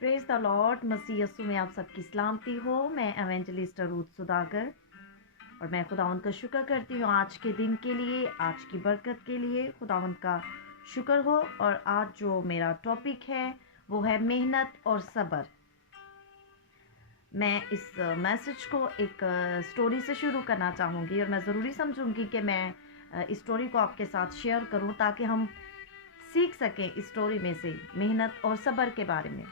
Praise the Lord. मसीह यीशु में आप सबकी सलामती हो। मैं एवेंजलिस्ट रूथ सुदागर और मैं खुदावंद का शुक्र करती हूँ आज के दिन के लिए, आज की बरकत के लिए। खुदावंद का शुक्र हो। और आज जो मेरा टॉपिक है वो है मेहनत और सब्र। मैं इस मैसेज को एक स्टोरी से शुरू करना चाहूँगी और मैं ज़रूरी समझूंगी कि मैं इस स्टोरी को आपके साथ शेयर करूँ ताकि हम सीख सकें इस स्टोरी में से मेहनत और सब्र के बारे में।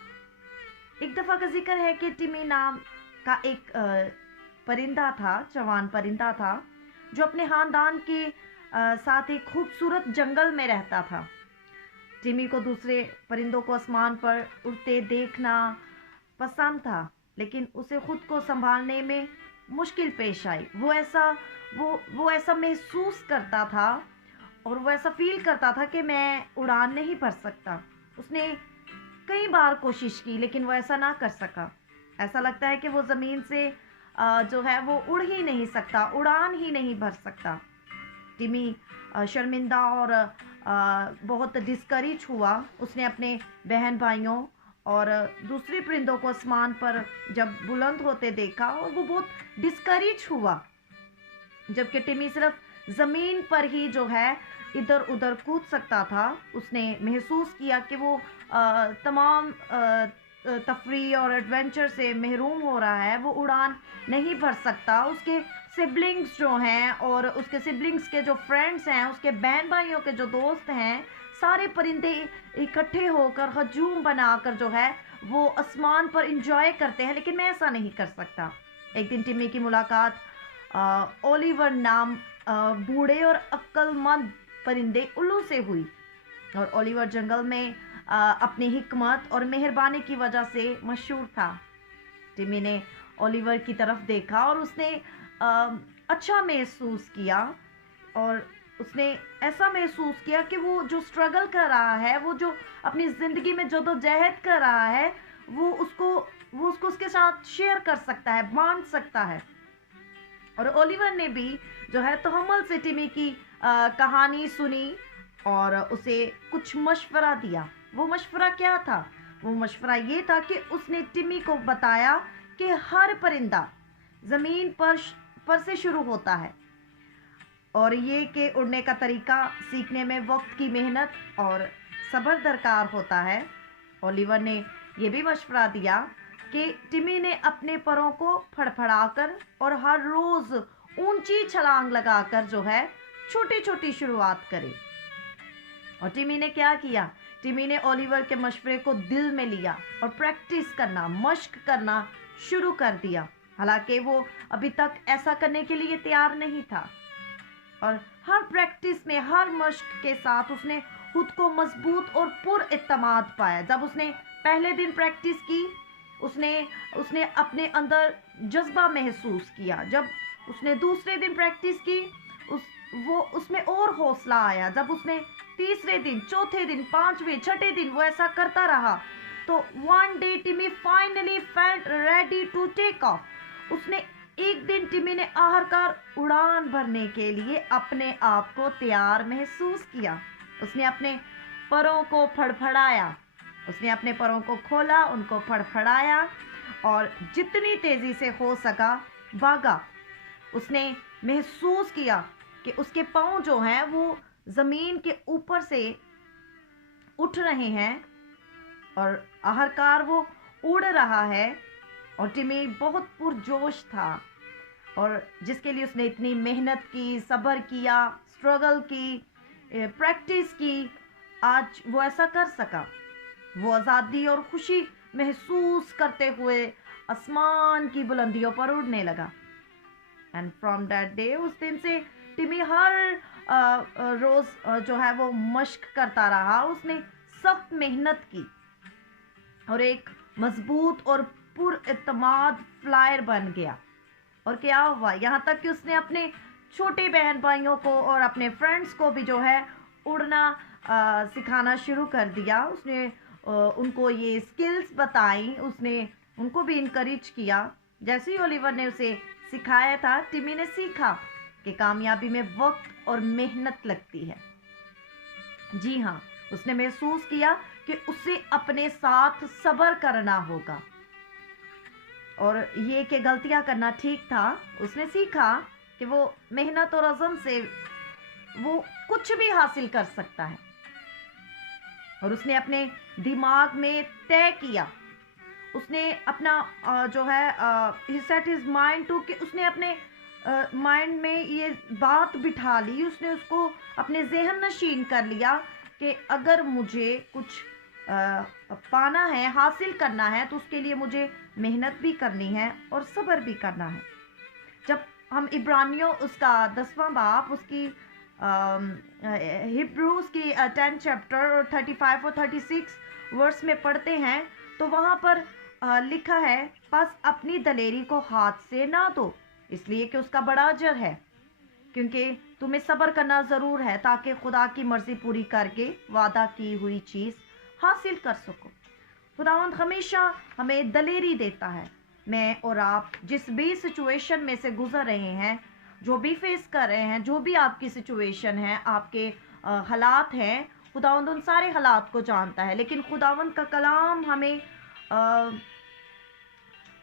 एक दफ़ा का जिक्र है कि टिमी नाम का एक परिंदा था, जवान परिंदा था, जो अपने खानदान के साथ एक खूबसूरत जंगल में रहता था। टिमी को दूसरे परिंदों को आसमान पर उड़ते देखना पसंद था, लेकिन उसे खुद को संभालने में मुश्किल पेश आई। वो ऐसा महसूस करता था और वो ऐसा फील करता था कि मैं उड़ान नहीं भर सकता। उसने कई बार कोशिश की लेकिन वो ऐसा ना कर सका। ऐसा लगता है कि वो ज़मीन से जो है वो उड़ ही नहीं सकता, उड़ान ही नहीं भर सकता। टिमी शर्मिंदा और बहुत डिस्करेज हुआ। उसने अपने बहन भाइयों और दूसरे परिंदों को आसमान पर जब बुलंद होते देखा और वो बहुत डिस्करेज हुआ, जबकि टिमी सिर्फ ज़मीन पर ही जो है इधर उधर कूद सकता था। उसने महसूस किया कि वो तमाम तफरी और एडवेंचर से महरूम हो रहा है। वो उड़ान नहीं भर सकता। उसके सिबलिंग्स जो हैं और उसके सिबलिंग्स के जो फ्रेंड्स हैं, उसके बहन भाइयों के जो दोस्त हैं, सारे परिंदे इकट्ठे होकर हजूम बनाकर जो है वो आसमान पर इंजॉय करते हैं, लेकिन मैं ऐसा नहीं कर सकता। एक दिन टिमी की मुलाकात ओलिवर नाम बूढ़े और अक्लमंद परिंदे उल्लू से हुई। और ओलिवर जंगल में अपनी हिकमत और मेहरबानी की वजह से मशहूर था। टिमी ने ओलिवर की तरफ देखा और उसने अच्छा महसूस किया और उसने ऐसा महसूस किया कि वो जो स्ट्रगल कर रहा है, वो जो अपनी ज़िंदगी में जदोजहद कर रहा है, वो उसको उसके साथ शेयर कर सकता है, बांट सकता है। और ओलिवर ने भी जो है तहम्मुल से टिमी की कहानी सुनी और उसे कुछ मशवरा दिया। वो मशवरा क्या था? वो मशवरा ये था कि उसने टिमी को बताया कि हर परिंदा ज़मीन पर से शुरू होता है और ये कि उड़ने का तरीका सीखने में वक्त की मेहनत और सब्र दरकार होता है। ओलिवर ने ये भी मशवरा दिया कि टिमी ने अपने परों को फड़फड़ाकर और हर रोज़ ऊंची छलांग लगाकर जो है छोटी छोटी शुरुआत करे। और टिमी ने क्या किया? टिमी ने ओलिवर के मशवरे को दिल में लिया और प्रैक्टिस करना, मश्क करना शुरू कर दिया। हालांकि वो अभी तक ऐसा करने के लिए तैयार नहीं था। और हर प्रैक्टिस में, हर मश्क के साथ उसने खुद को मजबूत और पुरएतमाद पाया। जब उसने पहले दिन प्रैक्टिस की, उसने अपने अंदर जज्बा महसूस किया। जब उसने दूसरे दिन प्रैक्टिस की, उसमें और हौसला आया। जब उसने तीसरे दिन, चौथे दिन, पांचवें, छठे दिन वो ऐसा करता रहा तो one day Timmy finally felt ready to take off. उसने एक दिन टिमी ने आखिरकार उड़ान भरने के लिए अपने आप को तैयार महसूस किया। उसने अपने परों को फड़फड़ाया, उसने अपने परों को खोला, उनको फड़फड़ाया और जितनी तेज़ी से हो सका भागा। उसने महसूस किया कि उसके पाँव जो हैं वो ज़मीन के ऊपर से उठ रहे हैं और आखिरकार वो उड़ रहा है। और टिमी बहुत पुरजोश था और जिसके लिए उसने इतनी मेहनत की, सब्र किया, स्ट्रगल की, प्रैक्टिस की, आज वो ऐसा कर सका। वो आज़ादी और खुशी महसूस करते हुए आसमान की बुलंदियों पर उड़ने लगा। एंड फ्रॉम दैट डे, उस दिन से टिमी हर रोज़ जो है वो मश्क करता रहा। उसने सख्त मेहनत की और एक मजबूत और पुरएतमाद फ्लायर बन गया। और क्या हुआ? यहाँ तक कि उसने अपने छोटे बहन भाइयों को और अपने फ्रेंड्स को भी जो है उड़ना सिखाना शुरू कर दिया। उसने उनको ये स्किल्स बताई, उसने उनको भी इनकरेज किया। जैसे ही ओलिवर ने उसे सिखाया था, टिमी ने सीखा कि कामयाबी में वक्त और मेहनत लगती है। जी हाँ, उसने महसूस किया कि उसे अपने साथ सब्र करना होगा, और ये कि गलतियां करना ठीक था। उसने सीखा कि वो मेहनत और अज़म से वो कुछ भी हासिल कर सकता है, और उसने अपने दिमाग में तय किया, उसने अपना जो है ही सेट हिज माइंड टू, कि उसने अपने माइंड में ये बात बिठा ली, उसने उसको अपने ज़हन नशीन कर लिया कि अगर मुझे कुछ पाना है, हासिल करना है, तो उसके लिए मुझे मेहनत भी करनी है और सब्र भी करना है। जब हम इब्रानियों उसका 10वां बाब उसकी हिब्रूज की 10 चैप्टर और 35 और 36 वर्स में पढ़ते हैं, तो वहाँ पर लिखा है, बस अपनी दलेरी को हाथ से ना दो, इसलिए कि उसका बड़ा अजर है, क्योंकि तुम्हें सब्र करना ज़रूर है ताकि खुदा की मर्ज़ी पूरी करके वादा की हुई चीज़ हासिल कर सको। खुदावंद हमेशा हमें दलेरी देता है। मैं और आप जिस भी सिचुएशन में से गुजर रहे हैं, जो भी फेस कर रहे हैं, जो भी आपकी सिचुएशन है, आपके हालात हैं, खुदावंद उन सारे हालात को जानता है। लेकिन खुदावंद का कलाम हमें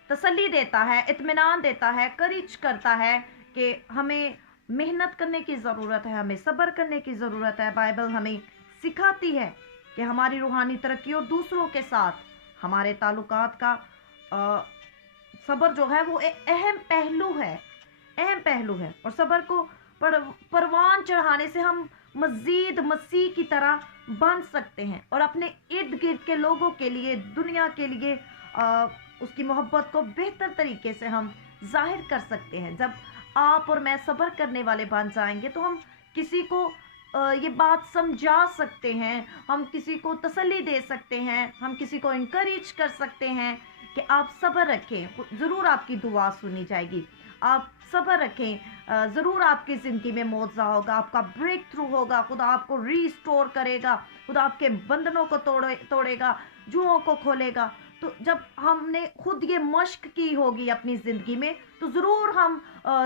तसल्ली देता है, इत्मीनान देता है, करेज करता है कि हमें मेहनत करने की ज़रूरत है, हमें सब्र करने की ज़रूरत है। बाइबल हमें सिखाती है कि हमारी रूहानी तरक्की और दूसरों के साथ हमारे ताल्लुकात का सब्र जो है वो एक अहम पहलू है, और सब्र को परवान चढ़ाने से हम मज़ीद मसीह की तरह बन सकते हैं और अपने इर्द गिर्द के लोगों के लिए, दुनिया के लिए उसकी मोहब्बत को बेहतर तरीके से हम जाहिर कर सकते हैं। जब आप और मैं सब्र करने वाले बन जाएंगे तो हम किसी को ये बात समझा सकते हैं, हम किसी को तसल्ली दे सकते हैं, हम किसी को इनकरेज कर सकते हैं कि आप सब्र रखें, ज़रूर आपकी दुआ सुनी जाएगी। आप सब्र रखें, ज़रूर आपकी ज़िंदगी में मौज़ा होगा, आपका ब्रेक थ्रू होगा, खुदा आपको रीस्टोर करेगा, खुदा आपके बंधनों को तोड़ेगा, जुओं को खोलेगा। तो जब हमने खुद ये मश्क की होगी अपनी ज़िंदगी में, तो ज़रूर हम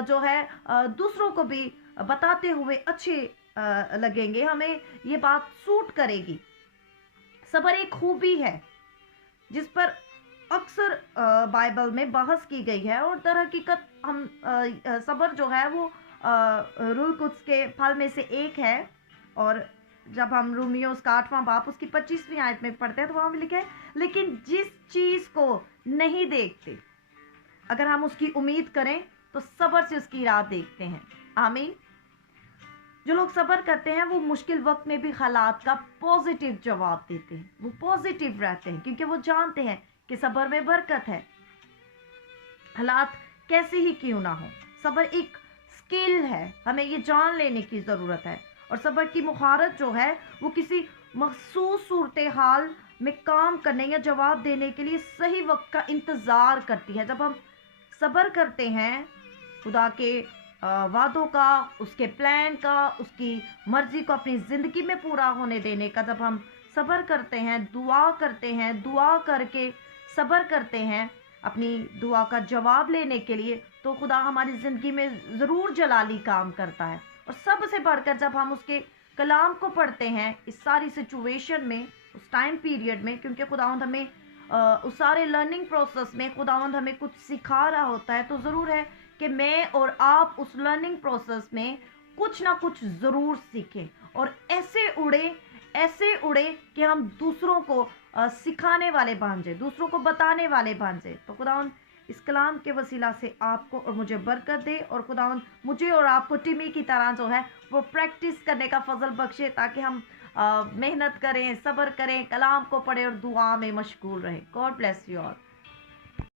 जो है दूसरों को भी बताते हुए अच्छे लगेंगे, हमें ये बात सूट करेगी। सब्र एक खूबी है जिस पर अक्सर बाइबल में बहस की गई है, और दर हकीकत हम सब्र जो है वो रूल कुद्स के फल में से एक है। और जब हम रोमियो उसका 8वां बाब उसकी 25वीं आयत में पढ़ते हैं तो वहाँ भी लिखा है, लेकिन जिस चीज़ को नहीं देखते अगर हम उसकी उम्मीद करें तो सब्र से उसकी राह देखते हैं। आमीन। जो लोग सब्र करते हैं वो मुश्किल वक्त में भी हालात का पॉजिटिव जवाब देते हैं, वो पॉजिटिव रहते हैं, क्योंकि वो जानते हैं कि सब्र में बरकत है। हालात कैसे ही क्यों ना हो, सब्र एक स्किल है, हमें ये जान लेने की ज़रूरत है। और सब्र की मुहारत जो है वो किसी मखसूस सूरत हाल में काम करने या जवाब देने के लिए सही वक्त का इंतज़ार करती है। जब हम सब्र करते हैं खुदा के वादों का, उसके प्लान का, उसकी मर्ज़ी को अपनी ज़िंदगी में पूरा होने देने का, जब हम सब्र करते हैं, दुआ करते हैं, दुआ करके सब्र करते हैं अपनी दुआ का जवाब लेने के लिए, तो खुदा हमारी ज़िंदगी में ज़रूर जलाली काम करता है। और सबसे बढ़कर जब हम उसके कलाम को पढ़ते हैं इस सारी सिचुएशन में, उस टाइम पीरियड में, क्योंकि खुदावंद हमें उस सारे लर्निंग प्रोसेस में खुदावंद हमें कुछ सिखा रहा होता है, तो ज़रूर है कि मैं और आप उस लर्निंग प्रोसेस में कुछ ना कुछ ज़रूर सीखें और ऐसे उड़े कि हम दूसरों को सिखाने वाले बन जाए, दूसरों को बताने वाले बन जाए। तो खुदावंद इस कलाम के वसीला से आपको और मुझे बरकत दे, और खुदावंद मुझे और आपको टिमी की तरह जो है वो प्रैक्टिस करने का फजल बख्शे, ताकि हम मेहनत करें, सब्र करें, कलाम को पढ़ें और दुआ में मशगूल रहें। God bless you all.